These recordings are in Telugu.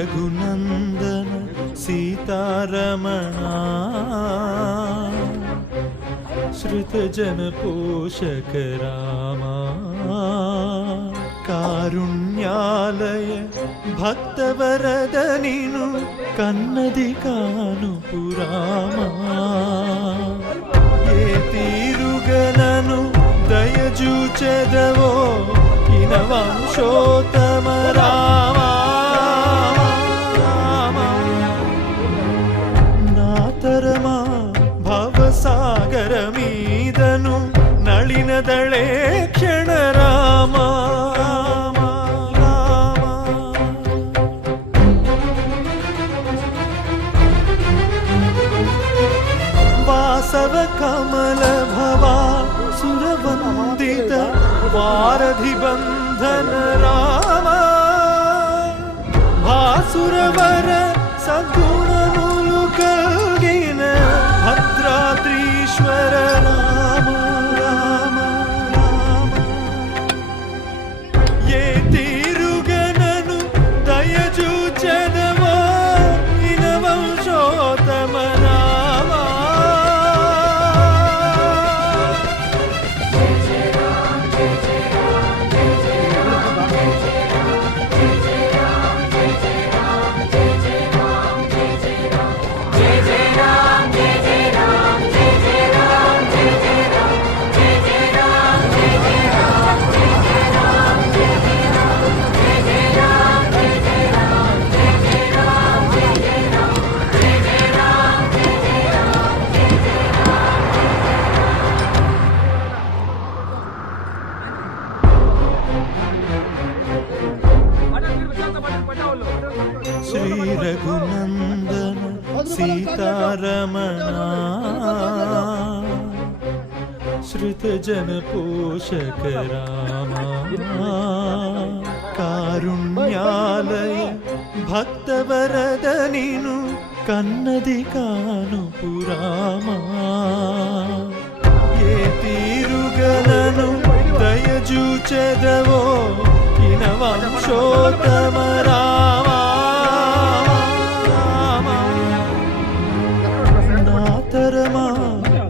రఘునందన సీతారమణ శ్రుతజన పోషక రామా కారుణ్యాలయ భక్తవరద నిను కన్నది కాను పురామా ఏ తీరుగనను దయజూచెదవో ఇన వంశోత్తమ రామా నాతరమా భవసాగర మీదను నళినదళే క్షణ రామా వాసవ కమల భవా సురవందిత వారధి బంధన రామా భాసురవర సద్గుణములు కలిగిన భద్రాద్రీశ్వర రామ రామ రామ ఏ తీరుగనను దయజూచెదవో ఇన వంశోత్తమ రామా శ్రీ రఘునందన సీతారమణ శ్రుతజన పోషక రామా కారుణ్యాలయ భక్తవరద నిను కన్నది కాను పురామా ఏ తీరుగలను దయజూచెదవో ఇన వంశోత్తమ రామా నాతరమా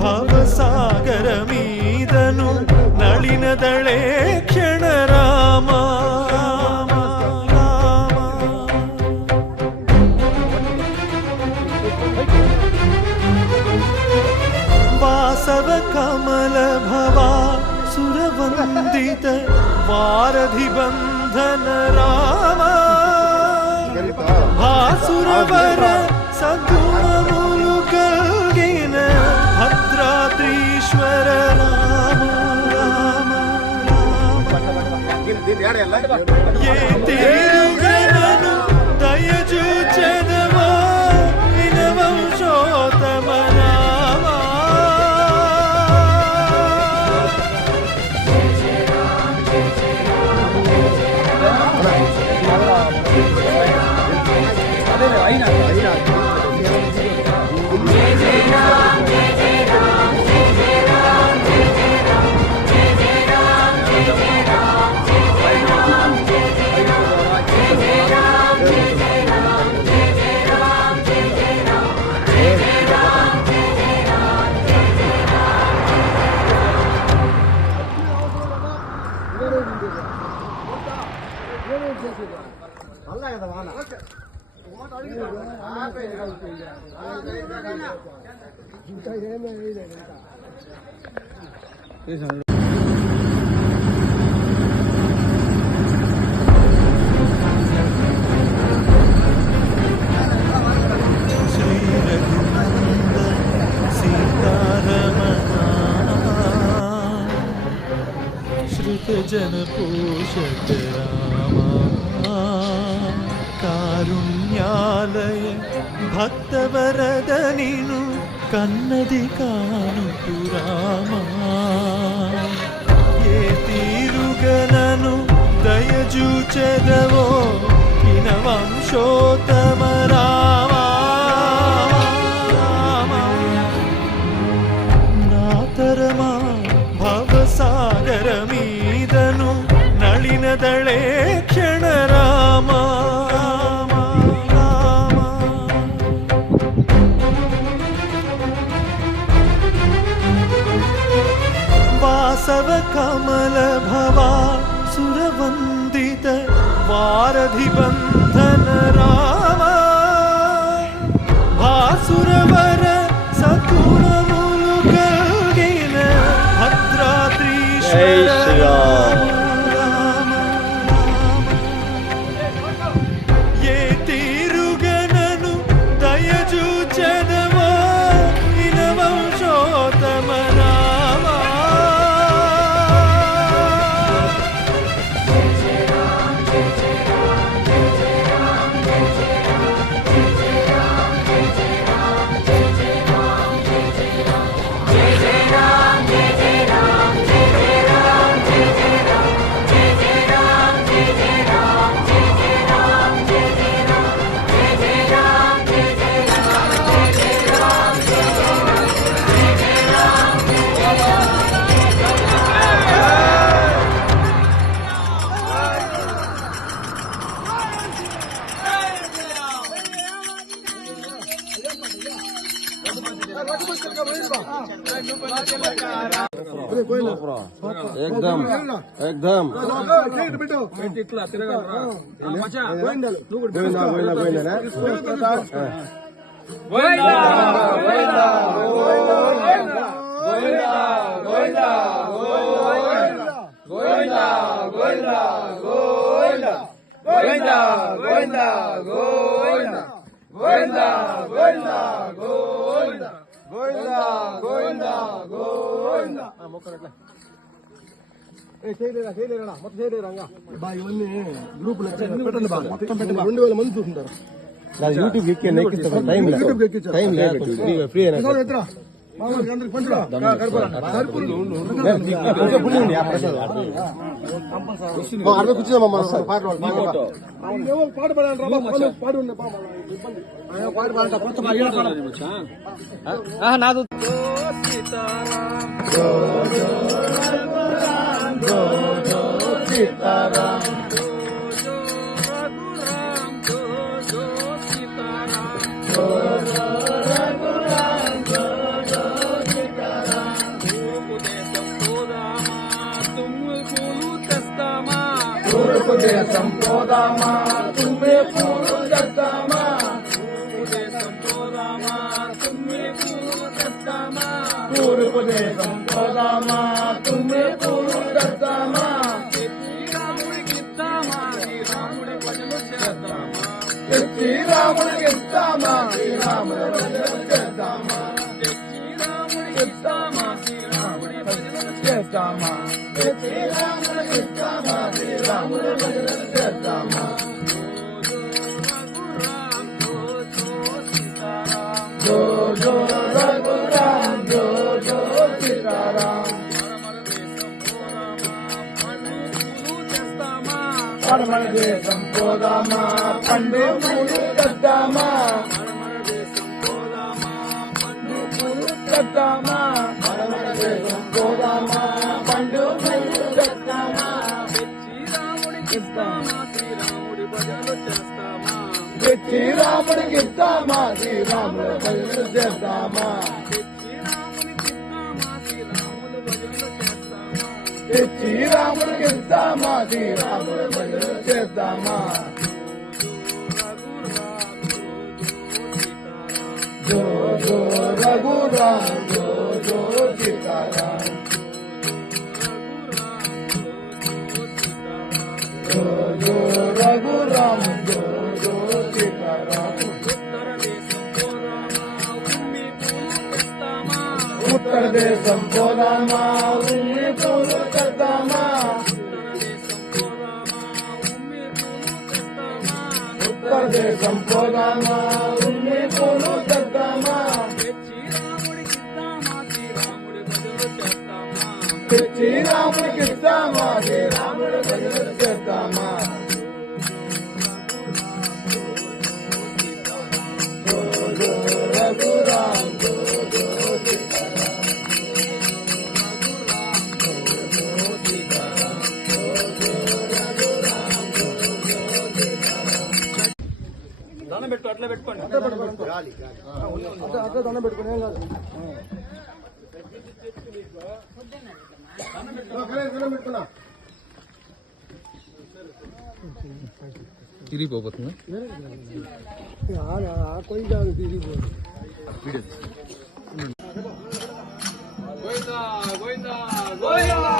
భవసాగర మీదను నళినదళే క్షణ రామా వాసవ కమల భవా సురవందిత వారధి బంధన రామా భాసురవర సద్గుణములు కలిగిన భద్రాద్రీశ్వర రామ రామ రామ ఏ తీరుగనను దయజూచెదవో ఇన వంశోత్తమ రామా శ్రుతజన పోషక రామా కారుణ్యాలయ భక్తవరద నిను కన్నది కాను పురామా ఏ తీరుగనను దయజూచెదవో ఇన వంశోత్తమ రామా నాతరమా భవసాగర మీదను నళినదళే క్షణ రామా కమల భవా సురవందిత వారధి బంధన రామ భాసురవర సగుణములు కలిగిన భద్రాద్రీశ్వర రామ ఏ తీరుగనను దయచూచనవో ఇనవంశోత్తమ రామ एकदम एकदम ఇవన్నీ గ్రూప్ పెట్టండి బాగా మొత్తం పెట్టండి 2000 మంది చూస్తుంటారు యూట్యూబ్ టైం టైం లేదు ఫ్రీ కూర్చుందామా పాట పాడు నాదు సంపోదామా తుమ్మే పూలు తెస్తామా తూర్పు దేశం పోదామా తుమ్మే పూలు తెస్తామా శ్రీరాముడికి ఇస్తామా శ్రీరాముడి భజనలు చేస్తామా శ్రీరాముడికి ఇస్తామా శ్రీరాముడి భజనలు చేస్తామా శ్రీరాముడికి ఇస్తామా శ్రీరాముడి భజనలు చేస్తామా జో జో రఘురామ్ జో జో సీతారాం పడమర దేశం పోదామా పండు పూలు తెద్దామా తెద్దామా పడమర దేశం పోదామా పండు పూలు తెద్దామా శ్రీరాముడికి ఇస్తామా శ్రీరాముడి భజనలు చేస్తామా శ్రీరాముడికి ఇస్తామా శ్రీరాముడి భజనలు చేస్తామా శ్రీరాముడికి ఇస్తామా శ్రీరాముడి భజనలు చేస్తామా జో జో రఘురామ్ జో జో సీతారాం జో జో రఘురామ్ జో జో సీతారాం ఉత్తర దేశం పోదామా ఉమ్మి పూలు తెద్దామా ఉత్తర దేశం పోదామా ఉమ్మి పూలు తెద్దామా శ్రీరాముడికి ఇస్తామా శ్రీరాముడి భజనలు చేస్తామా జో జో రఘురామ్ జో జో సీతారాం దండం పెట్టు అట్లా పెట్టుకోండి అట్లా దండం పెట్టుకోండి ఏం కాదు పెట్టుకున్నా తిరిగిపోతుందా కొంచెం తిరిగిపోయి గోవిందా